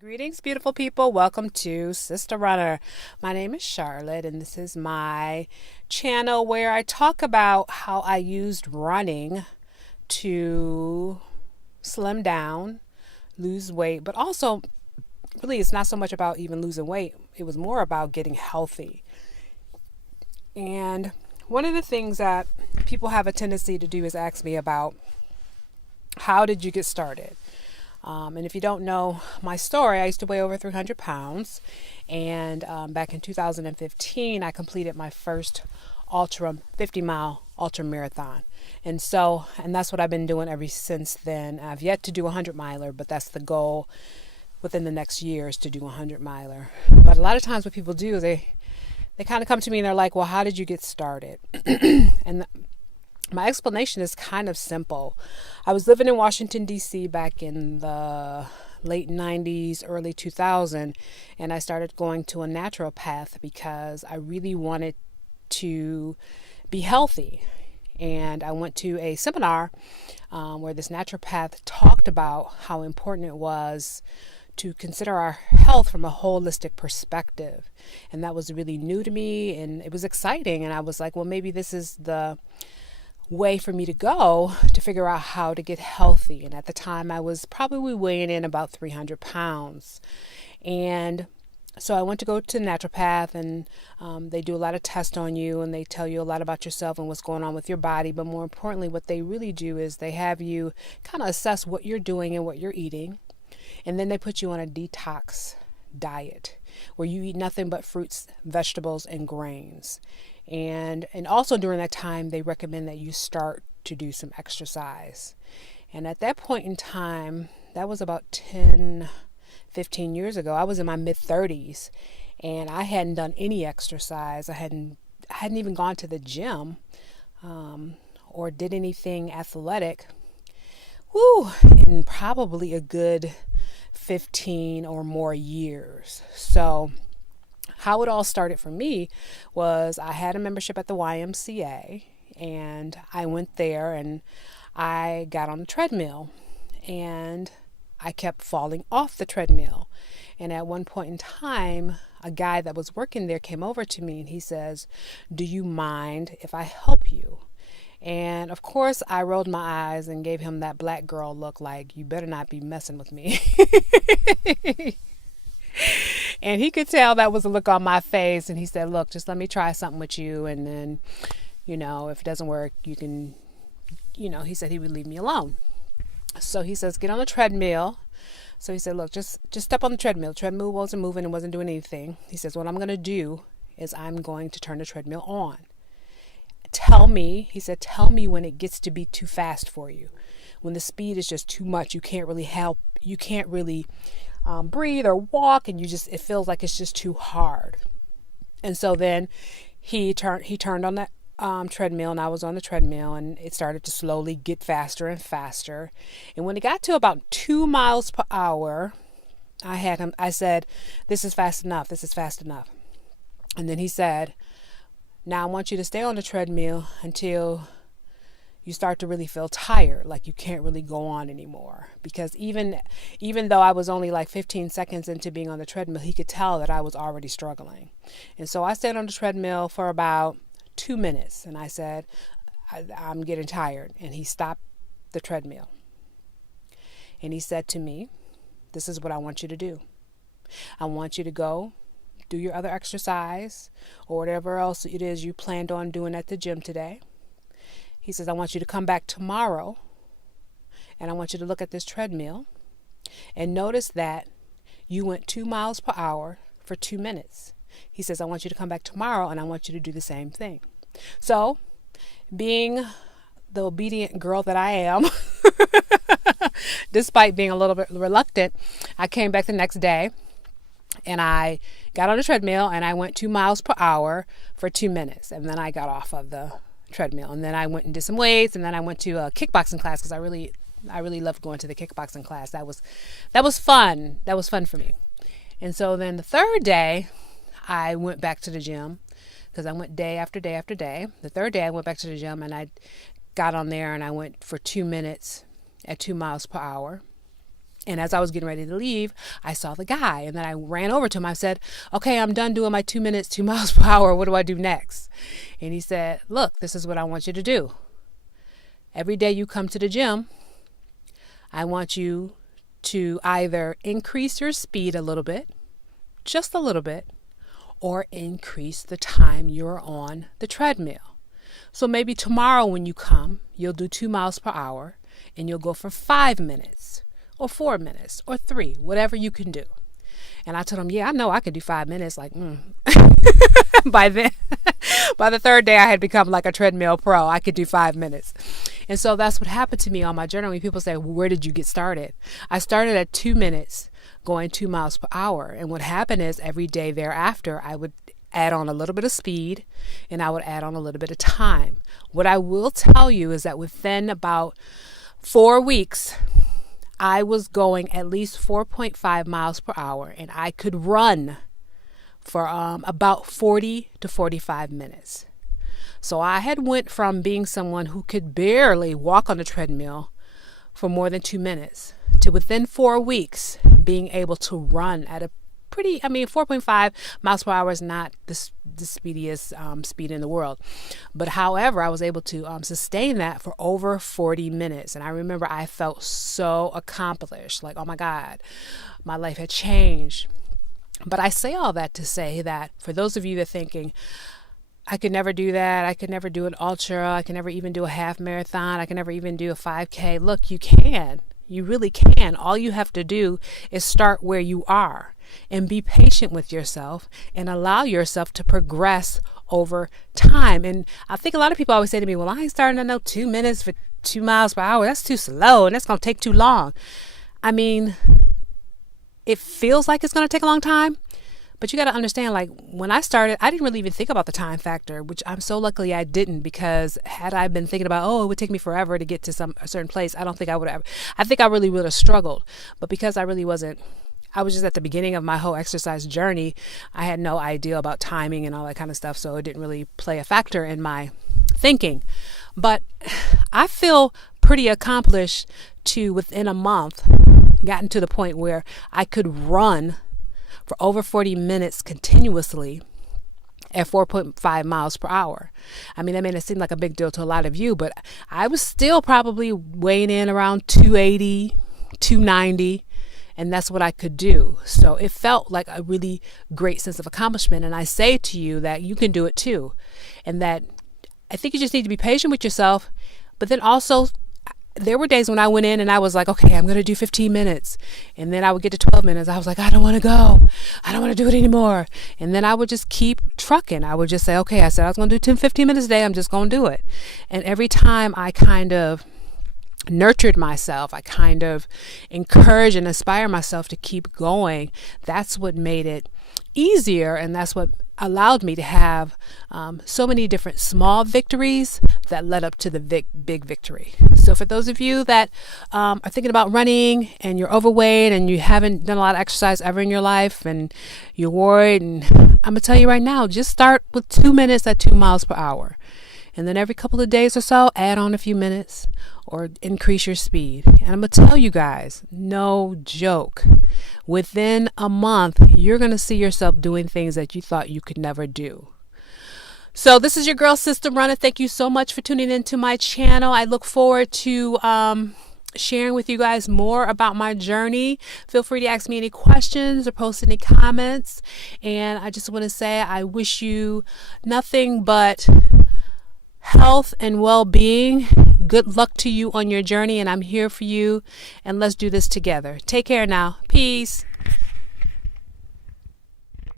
Greetings, beautiful people. Welcome to Sister Runner. My name is Charlotte, and this is my channel where I talk about how I used running to slim down, lose weight, but also, really, it's not so much about even losing weight, it was more about getting healthy. And one of the things that people have a tendency to do is ask me about how did you get started? And if you don't know my story, I used to weigh over 300 pounds. And back in 2015, I completed my first 50-mile ultra marathon. And that's what I've been doing ever since then. I've yet to do a 100-miler, but that's the goal within the next year is to do a 100-miler. But a lot of times what people do is they kind of come to me and they're like, well, how did you get started? And my explanation is kind of simple. I was living in Washington, D.C. back in the late 90s, early 2000, and I started going to a naturopath because I really wanted to be healthy. And I went to a seminar where this naturopath talked about how important it was to consider our health from a holistic perspective. And that was really new to me, and it was exciting. And I was like, well, maybe this is the way for me to go to figure out how to get healthy. And at the time, I was probably weighing in about 300 pounds. And so I went to go to the naturopath, and they do a lot of tests on you, and they tell you a lot about yourself and what's going on with your body. But more importantly, what they really do is they have you kind of assess what you're doing and what you're eating. And then they put you on a detox diet where you eat nothing but fruits, vegetables, and grains. And also during that time, they recommend that you start to do some exercise. And at that point in time, that was about 10, 15 years ago. I was in my mid 30s and I hadn't done any exercise. I hadn't even gone to the gym or did anything athletic. In probably a good 15 or more years. So how it all started for me was I had a membership at the YMCA, and I went there and I got on the treadmill, and I kept falling off the treadmill. And at one point in time, a guy that was working there came over to me and he says, "Do you mind if I help you?" And of course, I rolled my eyes and gave him that black girl look like, you better not be messing with me. And he could tell that was a look on my face. And he said, look, just let me try something with you. And then, if it doesn't work, you can, he said he would leave me alone. So he says, get on the treadmill. So he said, look, just step on the treadmill. The treadmill wasn't moving and wasn't doing anything. He says, what I'm going to do is I'm going to turn the treadmill on. Tell me when it gets to be too fast for you. When the speed is just too much, you can't really breathe or walk, and it feels like it's just too hard. And so then he turned on that treadmill, and I was on the treadmill, and it started to slowly get faster and faster. And when it got to about 2 miles per hour, I said, this is fast enough. This is fast enough. And then he said, now I want you to stay on the treadmill until you start to really feel tired, like you can't really go on anymore. Because even though I was only like 15 seconds into being on the treadmill, he could tell that I was already struggling. And so I stayed on the treadmill for about 2 minutes, and I said, I'm getting tired. And he stopped the treadmill. And he said to me, this is what I want you to do. I want you to go do your other exercise or whatever else it is you planned on doing at the gym today. He says, I want you to come back tomorrow, and I want you to look at this treadmill and notice that you went 2 miles per hour for 2 minutes. He says, I want you to come back tomorrow, and I want you to do the same thing. So, being the obedient girl that I am, despite being a little bit reluctant, I came back the next day. And I got on the treadmill and I went 2 miles per hour for 2 minutes. And then I got off of the treadmill. And then I went and did some weights. And then I went to a kickboxing class because I really loved going to the kickboxing class. That was fun. That was fun for me. And so then the third day, I went back to the gym because I went day after day after day. The third day I went back to the gym and I got on there and I went for 2 minutes at 2 miles per hour. And as I was getting ready to leave, I saw the guy, and then I ran over to him. I said, okay, I'm done doing my 2 minutes, 2 miles per hour. What do I do next? And he said, look, this is what I want you to do. Every day you come to the gym, I want you to either increase your speed a little bit, just a little bit, or increase the time you're on the treadmill. So maybe tomorrow when you come, you'll do 2 miles per hour and you'll go for 5 minutes or 4 minutes or 3, whatever you can do. And I told him, yeah, I know I could do 5 minutes. Like, by then, by the third day, I had become like a treadmill pro. I could do 5 minutes. And so that's what happened to me on my journey. When people say, well, where did you get started? I started at 2 minutes going 2 miles per hour. And what happened is every day thereafter, I would add on a little bit of speed and I would add on a little bit of time. What I will tell you is that within about 4 weeks, I was going at least 4.5 miles per hour and I could run for about 40 to 45 minutes. So I had went from being someone who could barely walk on the treadmill for more than 2 minutes to within 4 weeks being able to run at a 4.5 miles per hour is not the speediest speed in the world. But however, I was able to sustain that for over 40 minutes. And I remember I felt so accomplished, like, oh my God, my life had changed. But I say all that to say that for those of you that are thinking, I could never do that, I could never do an ultra, I can never even do a half marathon, I can never even do a 5K. Look, you can. You really can. All you have to do is start where you are and be patient with yourself and allow yourself to progress over time. And I think a lot of people always say to me, well, I ain't starting at no 2 minutes for 2 miles per hour. That's too slow and that's going to take too long. I mean, it feels like it's going to take a long time. But you got to understand, like when I started, I didn't really even think about the time factor, which I'm so lucky I didn't, because had I been thinking about, it would take me forever to get to a certain place, I don't think I would have. I think I really would have struggled. But because I really wasn't, I was just at the beginning of my whole exercise journey. I had no idea about timing and all that kind of stuff. So it didn't really play a factor in my thinking. But I feel pretty accomplished to within a month gotten to the point where I could run for over 40 minutes continuously at 4.5 miles per hour. I mean, that may not seem like a big deal to a lot of you, but I was still probably weighing in around 280, 290, and that's what I could do. So it felt like a really great sense of accomplishment. And I say to you that you can do it too. And that I think you just need to be patient with yourself, but then also there were days when I went in and I was like, okay, I'm going to do 15 minutes. And then I would get to 12 minutes. I was like, I don't want to go. I don't want to do it anymore. And then I would just keep trucking. I would just say, okay, I said I was going to do 10, 15 minutes a day. I'm just going to do it. And every time I kind of nurtured myself, I kind of encourage and inspire myself to keep going. That's what made it easier. And that's what allowed me to have so many different small victories that led up to the big victory. So for those of you that are thinking about running and you're overweight and you haven't done a lot of exercise ever in your life and you're worried, and I'm gonna tell you right now, just start with 2 minutes at 2 miles per hour. And then every couple of days or so, add on a few minutes or increase your speed. And I'm going to tell you guys, no joke, within a month, you're going to see yourself doing things that you thought you could never do. So this is your girl, Sister Runner. Thank you so much for tuning into my channel. I look forward to sharing with you guys more about my journey. Feel free to ask me any questions or post any comments. And I just want to say I wish you nothing but health and well-being. Good luck to you on your journey, and I'm here for you, and let's do this together. Take care now. Peace.